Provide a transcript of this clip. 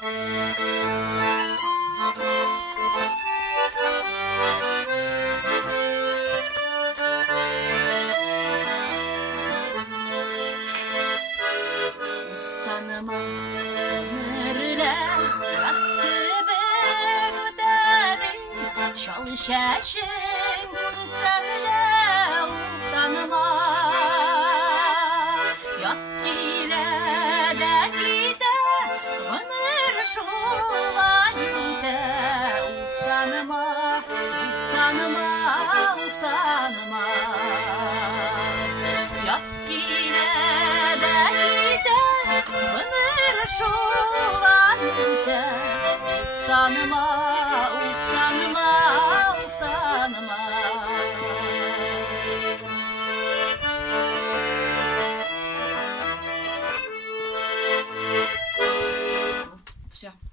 Uftанма ömürler rastı bir ödedi. Çalışasın kursevle uftanma. Yaz kirede gide ömür şulay gide. Uftanma, uftanma, uftanma. Yaz kirede gide ömür şulay gide. Uftanma, uftanma, uftanma. Все.